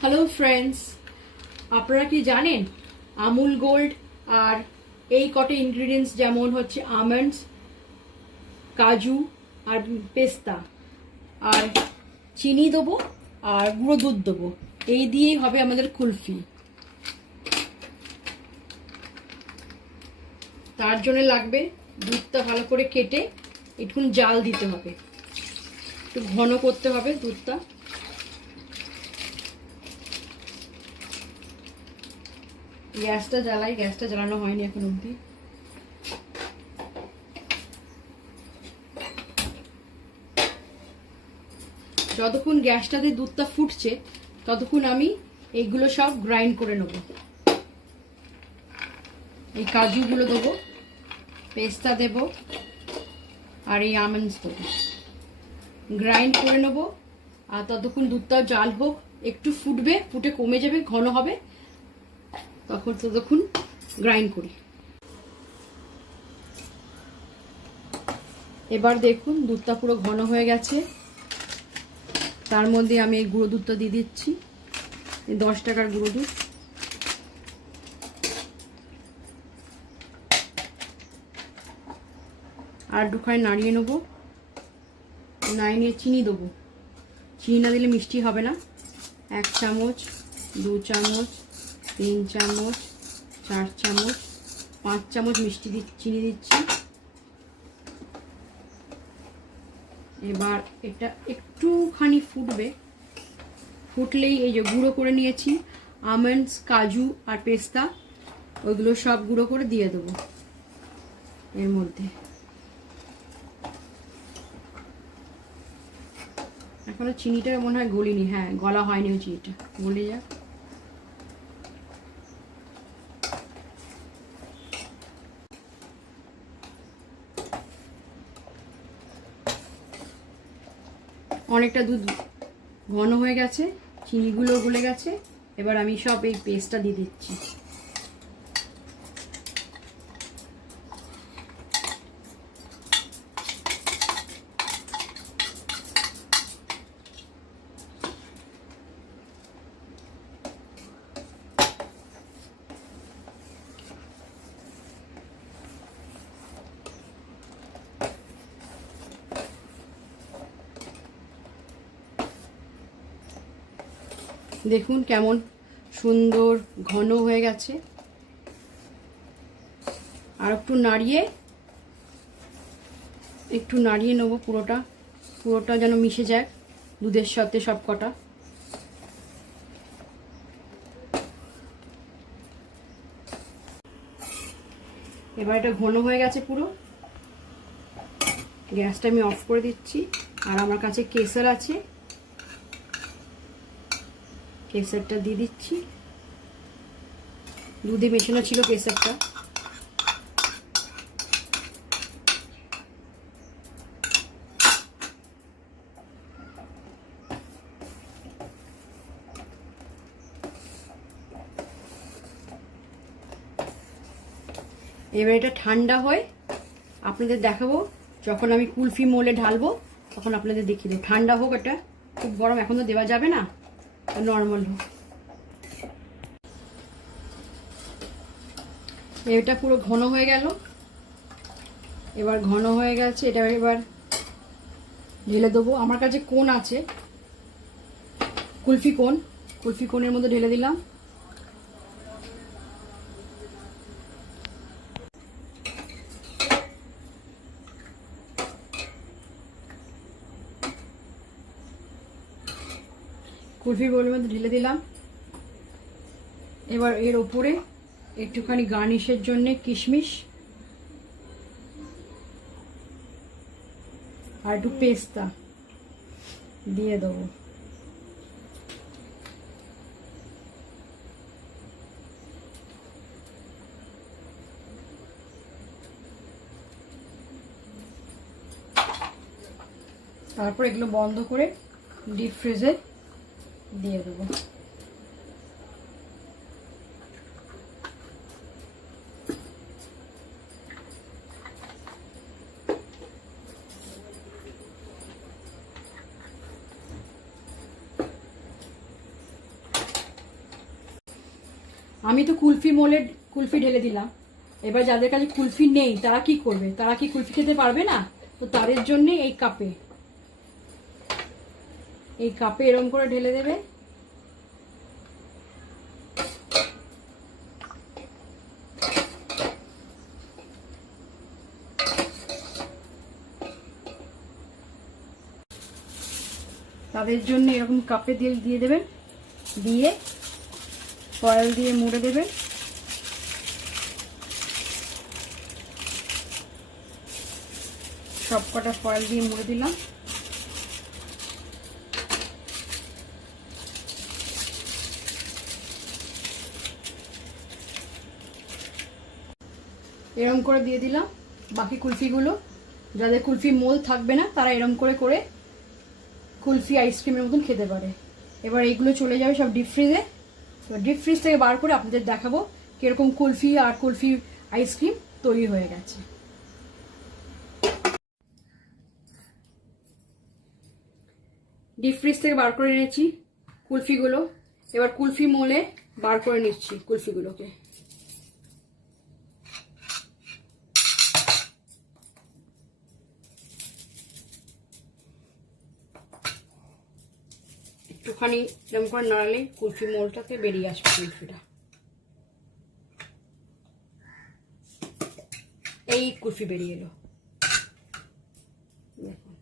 Hello friends, আপনারা কি জানেন আমুল গোল্ড আর এই কটা ইনগ্রিডিয়েন্টস যেমন হচ্ছে আমন্ডস, কাজু আর পেস্তা আর চিনি দেবো আর গুঁড়ো দুধ দেবো, এই দিয়েই হবে আমাদের কুলফি। তার জন্য লাগবে দুধটা ভালো করে কেটে একটু জাল দিতে হবে, একটু ঘন করতে হবে দুধটা। গ্যাসটা জ্বালাই, গ্যাসটা জ্বালানো হয়নি এখন অবধি। যতক্ষণ গ্যাসটাতে দুধটা ফুটছে ততক্ষণ আমি এইগুলো সব গ্রাইন্ড করে নেব। এই কাজুগুলো দেবো, পেস্তা দেবো আর এই আমন্ডস দেবো, গ্রাইন্ড করে নেবো। আর ততক্ষণ দুধটাও জাল হোক, একটু ফুটবে, ফুটে কমে যাবে, ঘন হবে, ততক্ষণ গ্রাইন্ড করি। এবার দেখুন দুধটা পুরো ঘন হয়ে গেছে। তার মধ্যে আমি এই গুঁড়ো দুধটা দিয়ে দিচ্ছি, 10 টাকার গুঁড়ো দুধ। আর একটুখানি নাড়িয়ে নেবো, নাড়িয়ে চিনি দেবো। চিনি না দিলে মিষ্টি হবে না। 1 চামচ, 2 চামচ, 3 চামচ, 4 চামচ, 5 চামচ মিষ্টি চিনি দিচ্ছি। এবার এটা একটুখানি ফুটবে, ফুটলেই এই যে গুঁড়ো করে নিয়েছি আমন্ডস, কাজু আর পেস্তা, ওইগুলো সব গুঁড়ো করে দিয়ে দেবো এর মধ্যে। এখনো চিনিটা মনে হয় গলিনি, হ্যাঁ গলা হয়নি, ওই চিনিটা গলে যাক। অনেকটা দুধ ঘন হয়ে গেছে, চিনিগুলো গলে গেছে। এবার আমি সব এই পেস্টটা দিয়ে দিচ্ছি। দেখুন কেমন সুন্দর ঘন হয়ে গেছে। আর একটু নাড়িয়ে নেব, পুরোটা যেন মিশে যায় দুধের সাথে সব কটা। এবার এটা ঘন হয়ে গেছে পুরো, গ্যাসটা আমি অফ করে দিচ্ছি। আর আমার কাছে কেসর আছে, কেসরটা দিয়ে দিচ্ছি। দুধে মেশানো ছিল কেসরটা। এবার এটা ঠান্ডা হয় আপনাদের দেখাবো, যখন আমি কুলফি মোলে ঢালবো তখন আপনাদের দেখিয়ে দেবো। ঠান্ডা হোক, এটা খুব গরম এখন তো দেওয়া যাবে না, নর্মাল হোক। এটা পুরো ঘন হয়ে গেল। এবার ঘন হয়ে গেছে, এটা এবার ঢেলে দেবো। আমার কাছে কোন আছে, কুলফি কোনের মধ্যে ঢেলে দিলাম। কুলফি বোলের মধ্যে ঢেলে দিলাম। এবার এর ওপরে একটুখানি গার্নিশের জন্য কিশমিশ আর একটু পেস্তা দিয়ে দেবো। তারপর এগুলো বন্ধ করে ডিপ ফ্রিজে দিয়ে দেবো। আমি তো কুলফি ঢেলে দিলাম। এবার যাদের কাছে কুলফি নেই তারা কি করবে? তারা কি কুলফি খেতে পারবে না? তো তাদের জন্য এই কাপে এরকম করে ঢেলে দেবে। তাদের জন্য এরকম কাপে দিয়ে দেবেন, দিয়ে ফয়েল দিয়ে মুড়ে দেবেন। সব কটা ফয়েল দিয়ে মুড়ে দিলাম। এরকম করে দিয়ে দিলাম বাকি কুলফিগুলো। যাদের কুলফি মোল থাকবে না তারা এরকম করে করে কুলফি আইসক্রিমের মতন খেতে পারে। এবার এইগুলো চলে যাবে সব ডিপ ফ্রিজে। এবার ডিপ ফ্রিজ থেকে বার করে আপনাদের দেখাবো কিরকম কুলফি আর কুলফি আইসক্রিম তৈরি হয়ে গেছে। ডিপ ফ্রিজ থেকে বার করে নিয়েছি কুলফিগুলো। এবার কুলফি মোলে বার করে নিচ্ছি কুলফিগুলোকে। একটুখানি এরকম করে নাড়ালে কুলফি মোলটাতে বেরিয়ে আসবে কুলফিটা। এই কুলফি বেরিয়ে এলো, দেখুন।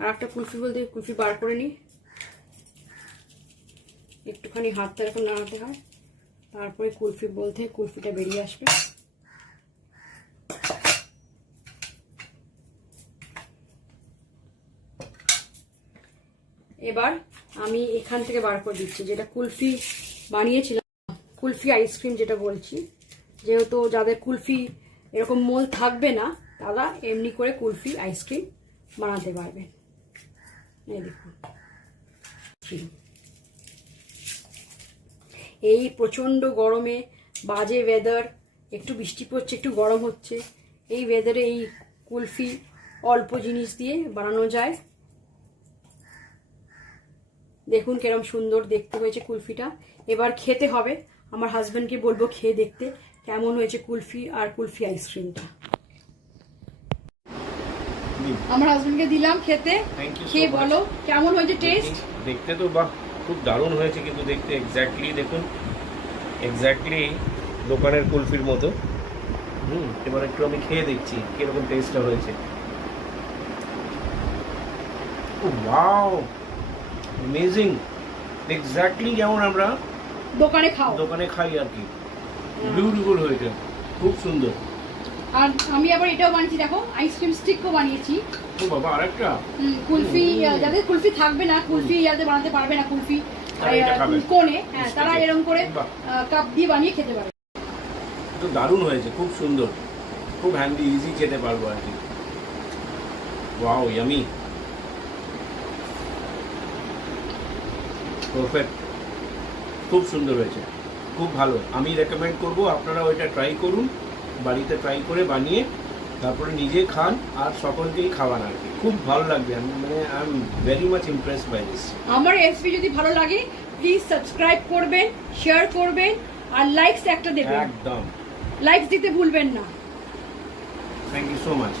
আর একটা কুলফি বলতে কুলফি বার করে নিই, একটুখানি হাতটা এরকম নাড়াতে হয়, তারপরে কুলফি বলতে কুলফিটা বেরিয়ে আসবে। এবার আমি এখান থেকে বার করে দিচ্ছি যেটা কুলফি বানিয়েছিলাম, কুলফি আইসক্রিম যেটা বলছি। যেহেতু যাদের কুলফি এরকম মোল থাকবে না তারা এমনি করে কুলফি আইসক্রিম বানাতে পারবেন। এই দেখুন, এই প্রচণ্ড গরমে, বাজে ওয়েদার, একটু বৃষ্টি পড়ছে একটু গরম হচ্ছে, এই ওয়েদারে এই কুলফি অল্প জিনিস দিয়ে বানানো যায়। দেখুন কিরম সুন্দর দেখতে হয়েছে কুলফিটা। এবার খেতে হবে, আমার হাজব্যান্ডকে বলবো খেয়ে দেখতে কেমন হয়েছে কুলফি আর কুলফি আইসক্রিমটা। আমার হাজব্যান্ডকে দিলাম খেতে, খেয়ে বলো কেমন হয়েছে টেস্ট। দেখতে তো বাহ খুব দারুণ হয়েছে, কিন্তু দেখতে এক্স্যাক্টলি দেখুন, এক্স্যাক্টলি দোকানের কুলফির মতো। এবার একটু আমি খেয়ে দেখছি কিরকম টেস্টটা হয়েছে। ওয়াও, অ্যামেজিং, এক্স্যাক্টলি যেমন আমরা দোকানে খাই আর কি। বিউটিফুল হয়েছে, খুব সুন্দর। আর আমি আবার এটাও বানিয়েছি, দেখো আইসক্রিম স্টিকও বানিয়েছি। ও বাবা, আরেকটা কুলফি, যাদের কুলফি থাকবে না, কুলফি যাদের বানাতে পারবে না কুলফি কোনে, হ্যাঁ তারা এরকম করে কাপ দিয়ে বানিয়ে খেতে পারে। তো দারুণ হয়েছে, খুব সুন্দর, খুব হ্যান্ডি, ইজি খেতে পারবো আর কি। ওয়াও, ইয়ামি, পারফেক্ট, খুব সুন্দর হয়েছে, খুব ভালো। আমি রেকমেন্ড করব আপনারা ওইটা ট্রাই করুন, বাড়িতে ট্রাই করে বানিয়ে তারপরে নিজে খান আর সকলকেই খাওয়ান আর কি। খুব ভালো লাগবে, মানে I am very much impressed by this. আমার রেসিপি যদি ভালো লাগে প্লিজ সাবস্ক্রাইব করবেন, শেয়ার করবেন আর লাইকস একটা দেবেন, একদম লাইকস দিতে ভুলবেন না। Thank you so much.